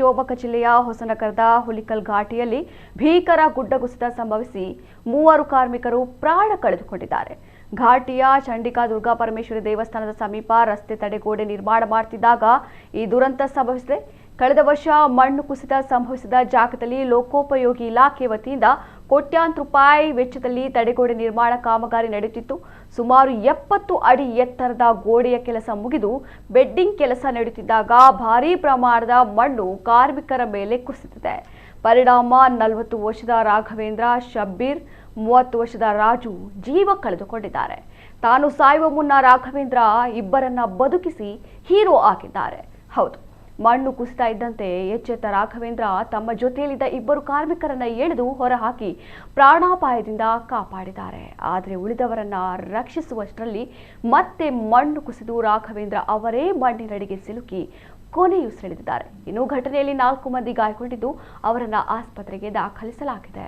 ಶಿವಮೊಗ್ಗ ಜಿಲ್ಲೆಯ ಹೊಸನಗರದ ಹುಲಿಕಲ್ ಘಾಟಿಯಲ್ಲಿ ಭೀಕರ ಗುಡ್ಡ ಕುಸಿತ ಸಂಭವಿಸಿ 3 ಕಾರ್ಮಿಕರು ಪ್ರಾಣ ಕಳೆದುಕೊಂಡಿದ್ದಾರೆ. ಘಾಟಿಯ ಚಂಡಿಕಾ ದುರ್ಗಾ ಪರಮೇಶ್ವರಿ ದೇವಸ್ಥಾನದ ಸಮೀಪ ರಸ್ತೆ ತಡೆಗೋಡೆ ನಿರ್ಮಾಣ ಮಾಡುತ್ತಿದ್ದಾಗ ಈ ದುರಂತ ಸಂಭವಿಸಿದೆ. ಕಳೆದ ವರ್ಷ ಮಣ್ಣು ಕುಸಿತ ಸಂಭವಿಸಿದ ಜಾಗದಲ್ಲಿ ಲೋಕೋಪಯೋಗಿ ಇಲಾಖೆ ವತಿಯಿಂದ ಕೋಟ್ಯಾಂತರ ರೂಪಾಯಿ ವೆಚ್ಚದಲ್ಲಿ ತಡೆಗೋಡೆ ನಿರ್ಮಾಣ ಕಾಮಗಾರಿ ನಡೆಯುತ್ತಿತ್ತು. ಸುಮಾರು 70 ಅಡಿ ಎತ್ತರದ ಗೋಡೆಯ ಕೆಲಸ ಮುಗಿದು ಬೆಡ್ಡಿಂಗ್ ಕೆಲಸ ನಡೆಯುತ್ತಿದ್ದಾಗ ಭಾರೀ ಪ್ರಮಾಣದ ಮಣ್ಣು ಕಾರ್ಮಿಕರ ಮೇಲೆ ಕುಸಿದಿದೆ. ಪರಿಣಾಮ 40 ವರ್ಷದ ರಾಘವೇಂದ್ರ, ಶಬ್ಬೀರ್, 30 ವರ್ಷದ ರಾಜು ಜೀವ ಕಳೆದುಕೊಂಡಿದ್ದಾರೆ. ತಾನು ಸಾಯುವ ಮುನ್ನ ರಾಘವೇಂದ್ರ ಇಬ್ಬರನ್ನ ಬದುಕಿಸಿ ಹೀರೋ ಆಗಿದ್ದಾರೆ. ಹೌದು, ಮಣ್ಣು ಕುಸಿತ ಇದ್ದಂತೆ ಎಚ್ಚೆತ್ತ ರಾಘವೇಂದ್ರ ತಮ್ಮ ಜೊತೆಯಲ್ಲಿದ್ದ 2 ಕಾರ್ಮಿಕರನ್ನ ಎಳೆದು ಹೊರಹಾಕಿ ಪ್ರಾಣಾಪಾಯದಿಂದ ಕಾಪಾಡಿದ್ದಾರೆ. ಆದರೆ ಉಳಿದವರನ್ನ ರಕ್ಷಿಸುವಷ್ಟರಲ್ಲಿ ಮತ್ತೆ ಮಣ್ಣು ಕುಸಿದು ರಾಘವೇಂದ್ರ ಅವರೇ ಮಣ್ಣಿನಡಿಗೆ ಸಿಲುಕಿ ಕೊನೆಯುಸಿರೆಳೆದಿದ್ದಾರೆ. ಇನ್ನು ಘಟನೆಯಲ್ಲಿ 4 ಮಂದಿ ಗಾಯಗೊಂಡಿದ್ದು ಅವರನ್ನ ಆಸ್ಪತ್ರೆಗೆ ದಾಖಲಿಸಲಾಗಿದೆ.